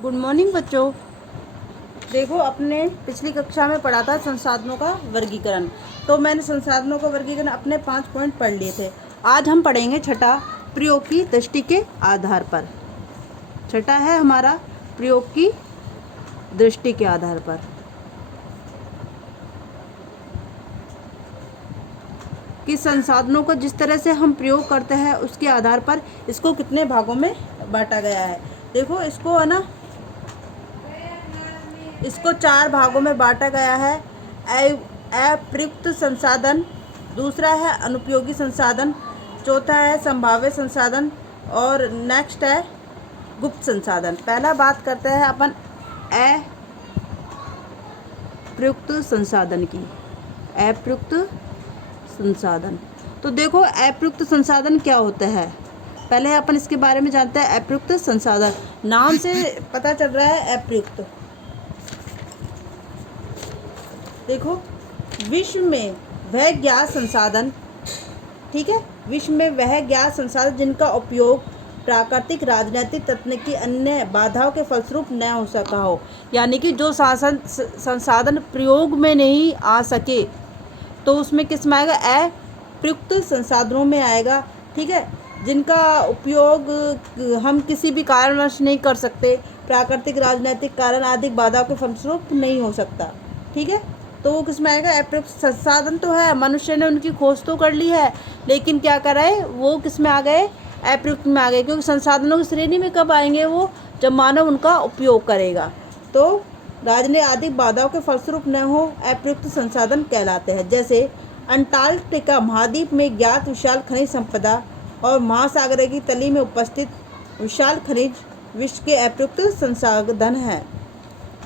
Good morning बच्चों। देखो, अपने पिछली कक्षा में पढ़ा था संसाधनों का वर्गीकरण। तो मैंने संसाधनों का वर्गीकरण अपने 5 पॉइंट पढ़ लिए थे। आज हम पढ़ेंगे छठा, प्रयोग की दृष्टि के आधार पर। छठा है हमारा प्रयोग की दृष्टि के आधार पर। कि संसाधनों को जिस तरह से हम प्रयोग करते हैं उसके आधार पर इसको कितने भागों में बांटा गया है। देखो, इसको है ना, इसको 4 भागों में बांटा गया है। अप्रयुक्त संसाधन, दूसरा है अनुपयोगी संसाधन, चौथा है संभाव्य संसाधन और नेक्स्ट है गुप्त संसाधन। पहला बात करते हैं अपन अप्रयुक्त संसाधन की। अप्रयुक्त संसाधन, तो देखो अप्रयुक्त संसाधन क्या होता है, पहले अपन इसके बारे में जानते हैं। अप्रयुक्त संसाधन नाम से पता चल रहा है अप्रयुक्त। देखो, विश्व में वह ज्ञात संसाधन, ठीक है, विश्व में वह ज्ञात संसाधन जिनका उपयोग प्राकृतिक, राजनीतिक, तकनीकी अन्य बाधाओं के फलस्वरूप न हो सका हो। यानी कि जो संसाधन प्रयोग में नहीं आ सके तो उसमें किस में आएगा, अप्रयुक्त संसाधनों में आएगा। ठीक है, जिनका उपयोग हम किसी भी कारणवश नहीं कर सकते, प्राकृतिक, राजनीतिक कारण आदि बाधाओं के फलस्वरूप नहीं हो सकता। ठीक है, तो वो किस में आएगा, अप्रयुक्त संसाधन। तो है, मनुष्य ने उनकी खोज तो कर ली है, लेकिन क्या कराए, वो किस में आ गए, अप्रयुक्त में आ गए। क्योंकि संसाधनों की श्रेणी में कब आएंगे वो, जब मानव उनका उपयोग करेगा। तो राजनीतिक आदि बाधाओं के फलस्वरूप न हो, अप्रयुक्त संसाधन कहलाते हैं। जैसे अंटार्कटिका महाद्वीप में ज्ञात विशाल खनिज संपदा और महासागर की तली में उपस्थित विशाल खनिज विश्व के अप्रयुक्त संसाधन हैं।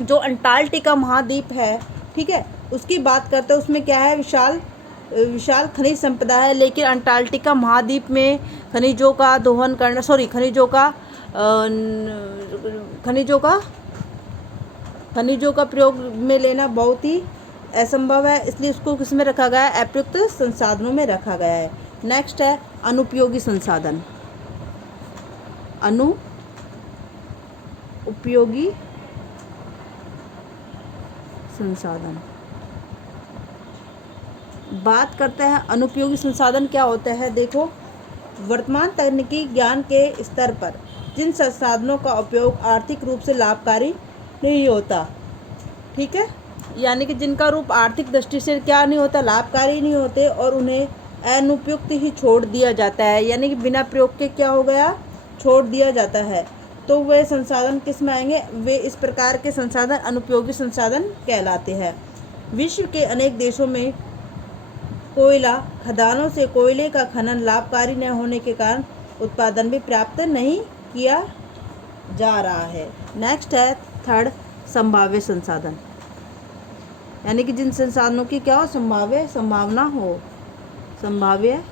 जो अंटार्कटिका महाद्वीप है, ठीक है, उसकी बात करते हैं, उसमें क्या है, विशाल खनिज संपदा है। लेकिन अंटार्कटिका महाद्वीप में खनिजों का दोहन करना, खनिजों का प्रयोग में लेना बहुत ही असंभव है, इसलिए उसको किस में रखा गया है, अप्रयुक्त संसाधनों में रखा गया है। नेक्स्ट है अनुपयोगी संसाधन। अनुपयोगी संसाधन, बात करते हैं अनुपयोगी संसाधन क्या होते हैं। देखो, वर्तमान तकनीकी ज्ञान के स्तर पर जिन संसाधनों का उपयोग आर्थिक रूप से लाभकारी नहीं होता, ठीक है, यानी कि जिनका रूप आर्थिक दृष्टि से क्या नहीं होता, लाभकारी नहीं होते, और उन्हें अनुपयुक्त ही छोड़ दिया जाता है, यानी कि बिना प्रयोग के क्या हो गया, छोड़ दिया जाता है। तो वे संसाधन किस में आएंगे, वे इस प्रकार के संसाधन अनुपयोगी संसाधन कहलाते हैं। विश्व के अनेक देशों में कोयला खदानों से कोयले का खनन लाभकारी न होने के कारण उत्पादन भी प्राप्त नहीं किया जा रहा है। नेक्स्ट है थर्ड, संभाव्य संसाधन, यानी कि जिन संसाधनों की क्या हो, संभावना हो, संभाव्य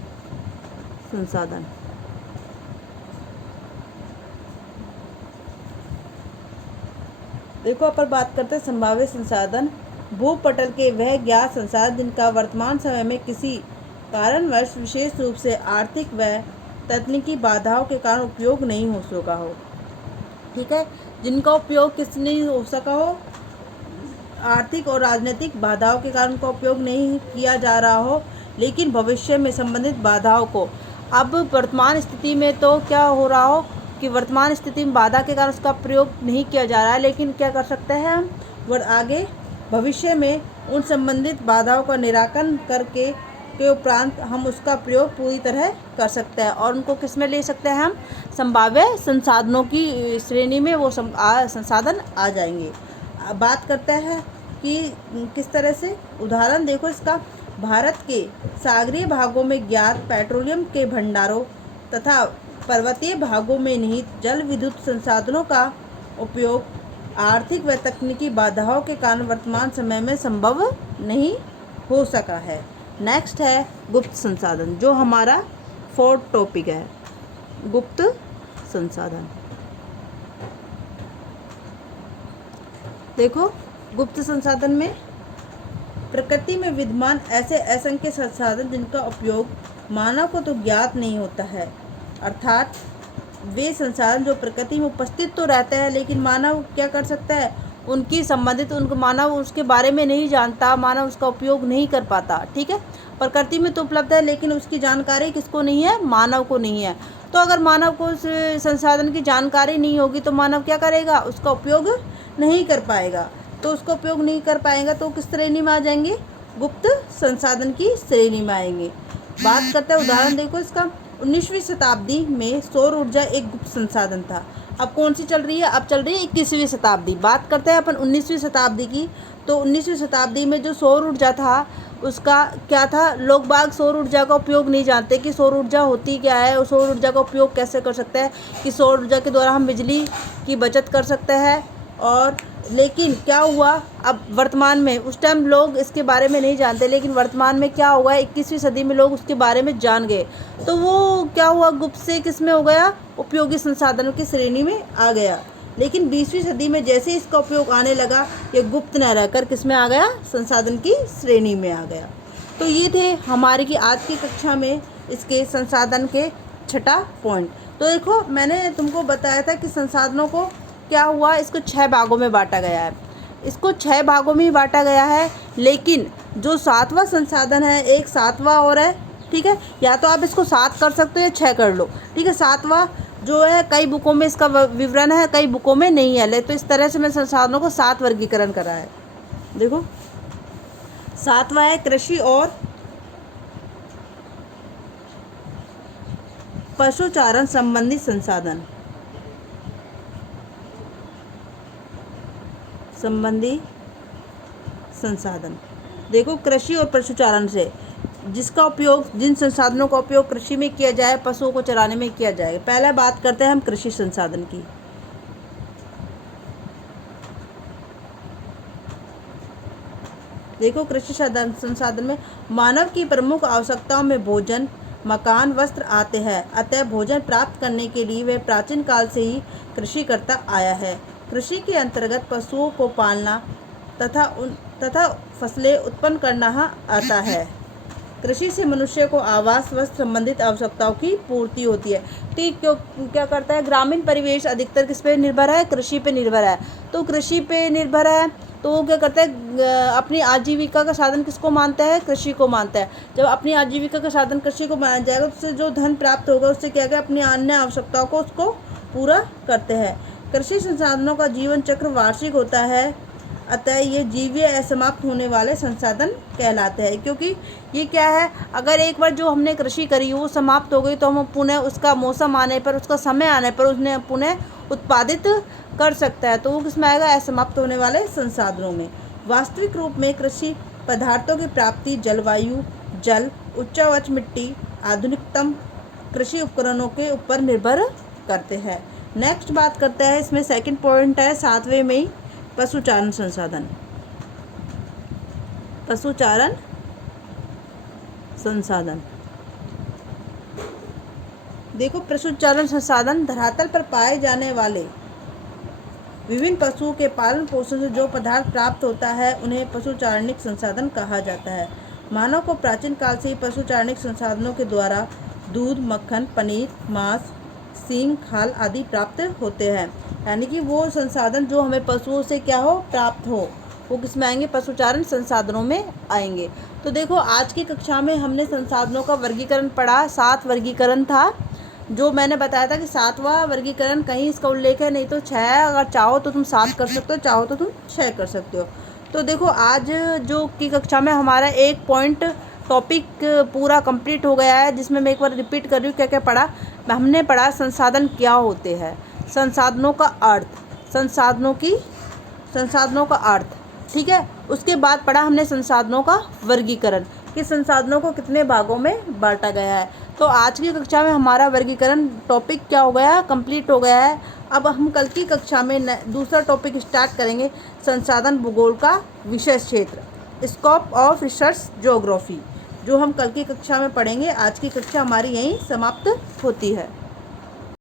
संसाधन। देखो, अपन बात करते हैं संभाव्य संसाधन। भूपटल के वह ज्ञात संसाधन जिनका वर्तमान समय में किसी कारणवश विशेष रूप से आर्थिक व तकनीकी बाधाओं के कारण उपयोग नहीं हो सका हो। ठीक है, जिनका उपयोग किस नहीं हो सका हो, आर्थिक और राजनीतिक बाधाओं के कारण उनका उपयोग नहीं किया जा रहा हो, लेकिन भविष्य में संबंधित बाधाओं को, अब वर्तमान स्थिति में तो क्या हो रहा हो कि वर्तमान स्थिति में बाधा के कारण उसका प्रयोग नहीं किया जा रहा है, लेकिन क्या कर सकते हैं हम, आगे भविष्य में उन संबंधित बाधाओं का निराकरण करके के उपरांत हम उसका प्रयोग पूरी तरह कर सकते हैं, और उनको किस में ले सकते हैं, हम संभाव्य संसाधनों की श्रेणी में वो संसाधन आ जाएंगे। बात करते हैं कि किस तरह से, उदाहरण देखो इसका, भारत के सागरीय भागों में ज्ञात पेट्रोलियम के भंडारों तथा पर्वतीय भागों में निहित जल विद्युत संसाधनों का उपयोग आर्थिक व तकनीकी बाधाओं के कारण वर्तमान समय में संभव नहीं हो सका है। नेक्स्ट है गुप्त संसाधन, जो हमारा फोर्थ टॉपिक है, गुप्त संसाधन। देखो, गुप्त संसाधन में प्रकृति में विद्यमान ऐसे असंख्य संसाधन जिनका उपयोग मानव को तो ज्ञात नहीं होता है, अर्थात वे संसाधन जो प्रकृति में उपस्थित तो रहते हैं, लेकिन मानव क्या कर सकता है, उनकी संबंधित उनको मानव उसके बारे में नहीं जानता, मानव उसका उपयोग नहीं कर पाता। ठीक है, प्रकृति में तो उपलब्ध है लेकिन उसकी जानकारी किसको नहीं है, मानव को नहीं है। तो अगर मानव को उस संसाधन की जानकारी नहीं होगी तो मानव क्या करेगा, उसका उपयोग नहीं कर पाएगा। तो उसका उपयोग नहीं कर पाएगा तो किस श्रेणी में आ जाएंगे, गुप्त संसाधन की श्रेणी में आएंगे। बात करते हैं, उदाहरण देखो इसका। 19वीं शताब्दी में सौर ऊर्जा एक गुप्त संसाधन था। अब कौन सी चल रही है, अब चल रही है 21वीं शताब्दी। बात करते हैं अपन 19वीं शताब्दी की। तो 19वीं शताब्दी में जो सौर ऊर्जा था उसका क्या था, लोग बाग सौर ऊर्जा का उपयोग नहीं जानते कि सौर ऊर्जा होती क्या है और सौर ऊर्जा का उपयोग कैसे कर सकते हैं, कि सौर ऊर्जा के द्वारा हम बिजली की बचत कर सकते हैं। और लेकिन क्या हुआ, अब वर्तमान में, उस टाइम लोग इसके बारे में नहीं जानते, लेकिन वर्तमान में क्या हुआ, 21वीं सदी में लोग उसके बारे में जान गए। तो वो क्या हुआ, गुप्त से किस में हो गया, उपयोगी संसाधनों की श्रेणी में आ गया। लेकिन 20वीं सदी में जैसे इसका उपयोग आने लगा, ये गुप्त न रहकर किस में आ गया, संसाधन की श्रेणी में आ गया। तो ये थे हमारी की आज की कक्षा में इसके संसाधन के 6ठा पॉइंट। तो देखो मैंने तुमको बताया था कि संसाधनों को क्या हुआ, इसको 6 भागों में बांटा गया है। इसको 6 भागों में ही बांटा गया है, लेकिन जो 7वां संसाधन है, एक 7वां और है। ठीक है, या तो आप इसको 7 कर सकते हो या 6 कर लो। ठीक है, 7वां जो है कई बुकों में इसका विवरण है, कई बुकों में नहीं है। तो इस तरह से मैं संसाधनों को 7 वर्गीकरण करा है। देखो 7वां है कृषि और पशुचारण संबंधी संसाधन, देखो कृषि और पशुचारण से जिसका उपयोग, जिन संसाधनों का उपयोग कृषि में किया जाए, पशुओं को चराने में किया जाए। पहले बात करते हैं हम कृषि संसाधन की। देखो कृषि संसाधन में मानव की प्रमुख आवश्यकताओं में भोजन, मकान, वस्त्र आते हैं। अतः भोजन प्राप्त करने के लिए वह प्राचीन काल से ही कृषि करता आया है। कृषि के अंतर्गत पशुओं को पालना तथा फसलें उत्पन्न करना आता है। कृषि से मनुष्य को आवास, वस्त्र संबंधित आवश्यकताओं की पूर्ति होती है। तो क्या करता है, ग्रामीण परिवेश अधिकतर किस पे निर्भर है, कृषि पे निर्भर है। तो कृषि पे निर्भर है तो वो क्या करता है, अपनी आजीविका का साधन किसको मानता है, कृषि को मानता है। जब अपनी आजीविका का साधन कृषि को माना जाएगा तो उससे जो धन प्राप्त होगा उससे क्या क्या अपनी अन्य आवश्यकताओं को उसको पूरा करते हैं। कृषि संसाधनों का जीवन चक्र वार्षिक होता है, अतः ये जीवीय असमाप्त होने वाले संसाधन कहलाते हैं। क्योंकि ये क्या है, अगर एक बार जो हमने कृषि करी वो समाप्त हो गई तो हम पुनः उसका मौसम आने पर, उसका समय आने पर उसने पुनः उत्पादित कर सकता है। तो वो किसमें आएगा, असमाप्त होने वाले संसाधनों में। वास्तविक रूप में कृषि पदार्थों की प्राप्ति जलवायु, जल, उच्चावच मिट्टी, आधुनिकतम कृषि उपकरणों के ऊपर निर्भर करते हैं। नेक्स्ट बात करते हैं, इसमें सेकंड पॉइंट है 7वें में ही, पशुचारण संसाधन। पशुचारण संसाधन, देखो पशुचारण संसाधन धरातल पर पाए जाने वाले विभिन्न पशुओं के पालन पोषण से जो पदार्थ प्राप्त होता है उन्हें पशुचारणिक संसाधन कहा जाता है। मानव को प्राचीन काल से ही पशुचारणिक संसाधनों के द्वारा दूध, मक्खन, पनीर, मांस, सींग, खाल आदि प्राप्त होते हैं। यानी कि वो संसाधन जो हमें पशुओं से क्या हो, प्राप्त हो, वो किस में आएंगे, पशुचारण संसाधनों में आएंगे। तो देखो आज की कक्षा में हमने संसाधनों का वर्गीकरण पढ़ा। 7 वर्गीकरण था, जो मैंने बताया था कि 7वां वर्गीकरण कहीं इसका उल्लेख है, नहीं तो 6, अगर चाहो तो तुम 7 कर सकते हो, चाहो तो तुम 6 कर सकते हो। तो देखो आज जो की कक्षा में हमारा 1 पॉइंट टॉपिक पूरा कंप्लीट हो गया है, जिसमें मैं एक बार रिपीट कर रही हूँ क्या क्या पढ़ा। हमने पढ़ा संसाधन क्या होते हैं, संसाधनों का अर्थ, संसाधनों का अर्थ, ठीक है। उसके बाद पढ़ा हमने संसाधनों का वर्गीकरण, कि संसाधनों को कितने भागों में बांटा गया है। तो आज की कक्षा में हमारा वर्गीकरण टॉपिक क्या हो गया, कंप्लीट हो गया है। अब हम कल की कक्षा में दूसरा टॉपिक स्टार्ट करेंगे, संसाधन भूगोल का विषय क्षेत्र, स्कोप ऑफ रिसर्च ज्योग्राफी, जो हम कल की कक्षा में पढ़ेंगे। आज की कक्षा हमारी यहीं समाप्त होती है।